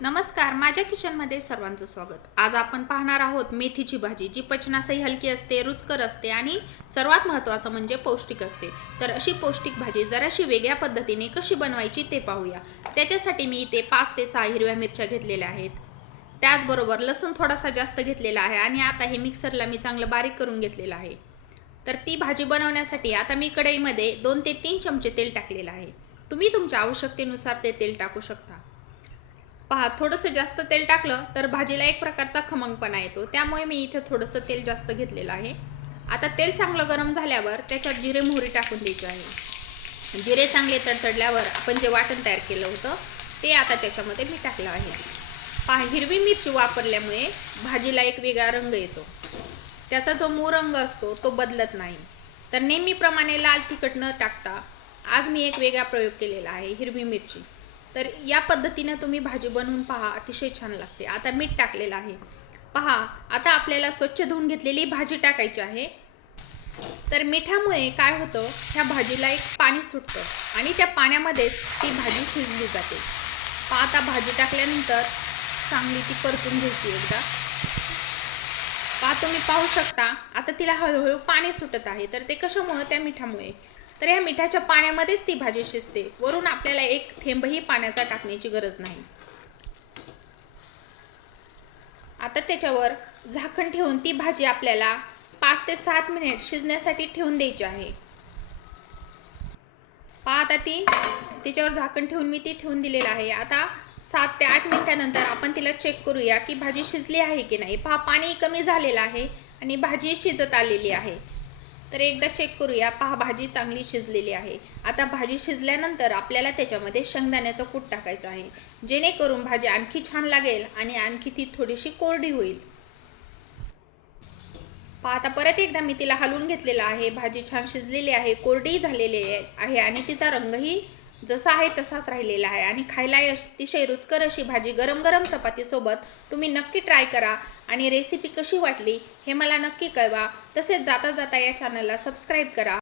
नमस्कार माझ्या किचनमध्ये सर्वांचं स्वागत. आज आपण पाहणार आहोत मेथीची भाजी जी पचनासही हलकी असते रुचकर असते आणि सर्वात महत्त्वाचं म्हणजे पौष्टिक असते. तर अशी पौष्टिक भाजी जराशी वेगळ्या पद्धतीने कशी बनवायची ते पाहूया. त्याच्यासाठी मी इथे पाच ते सहा हिरव्या मिरच्या घेतलेल्या आहेत. त्याचबरोबर लसूण थोडासा जास्त घेतलेला आहे आणि आता हे मिक्सरला मी चांगलं बारीक करून घेतलेलं आहे. तर ती भाजी बनवण्यासाठी आता मी कढईमध्ये दोन ते तीन चमचे तेल टाकलेलं आहे. तुम्ही तुमच्या आवश्यकतेनुसार ते तेल टाकू शकता. पहा थोडंसं जास्त तेल टाकलं तर भाजीला एक प्रकारचा खमंगपणा येतो. त्यामुळे मी इथे थोडंसं तेल जास्त घेतलेलं आहे. आता तेल चांगलं गरम झाल्यावर त्याच्यात जिरे मोहरी टाकून द्यायची आहे. जिरे चांगले तडतडल्यावर आपण जे वाटण तयार केलं होतं ते आता त्याच्यामध्ये मी टाकलं आहे. पहा हिरवी मिरची वापरल्यामुळे भाजीला एक वेगळा रंग येतो. त्याचा जो मूळ रंग असतो तो बदलत नाही. तर नेहमीप्रमाणे लाल तिखट न टाकता आज मी एक वेगळा प्रयोग केलेला आहे हिरवी मिरची. तर या पद्धतीनं तुम्ही भाजी बनवून पहा अतिशय छान लागते. आता मीठ टाकलेलं आहे. पहा आता आपल्याला स्वच्छ धुवून घेतलेली भाजी टाकायची आहे. तर मिठामुळे काय होतं ह्या भाजीला एक पाणी सुटतं आणि त्या पाण्यामध्येच ती भाजी शिजली जाते. पहा आता भाजी टाकल्यानंतर चांगली ती परतून घ्यायची एकदा. पहा तुम्ही पाहू शकता आता तिला हळूहळू पाणी सुटत आहे. तर ते कशामुळं? त्या मिठामुळे. तर या मिठाच्या पाण्यामध्येच ती भाजी शिजते. वरून आपल्याला एक थेंबही पाण्याचा टाकण्याची गरज नाही. आता त्याच्यावर झाकण ठेवून ती भाजी आपल्याला पाच ते सात मिनिट शिजण्यासाठी ठेवून द्यायची आहे. पहा आता ती तिच्यावर झाकण ठेवून मी ती ठेवून दिलेलं आहे. आता सात ते आठ मिनिटानंतर आपण तिला चेक करूया की भाजी शिजली आहे की नाही. पहा पाणी कमी झालेलं आहे आणि भाजी शिजत आलेली आहे. तर एकदा चेक करूया. पहा भाजी चांगली शिजलेली आहे. आता भाजी शिजल्यानंतर आपल्याला त्याच्यामध्ये शेंगदाण्याचं कूट टाकायचं आहे. जेणेकरून भाजी आणखी छान लागेल आणि आणखी ती थोडीशी कोरडी होईल. पहा आता परत एकदा मी तिला हलवून घेतलेला आहे. भाजी छान शिजलेली आहे कोरडी झालेली आहे आणि तिचा रंगही जसा आहे तसाच राहिलेला आहे. आणि खायला अतिशय रुचकर अशी भाजी गरम गरम चपातीसोबत तुम्ही नक्की ट्राय करा. आणि रेसिपी कशी वाटली हे मला नक्की कळवा. तसेच जाता जाता या चॅनलला सबस्क्राईब करा.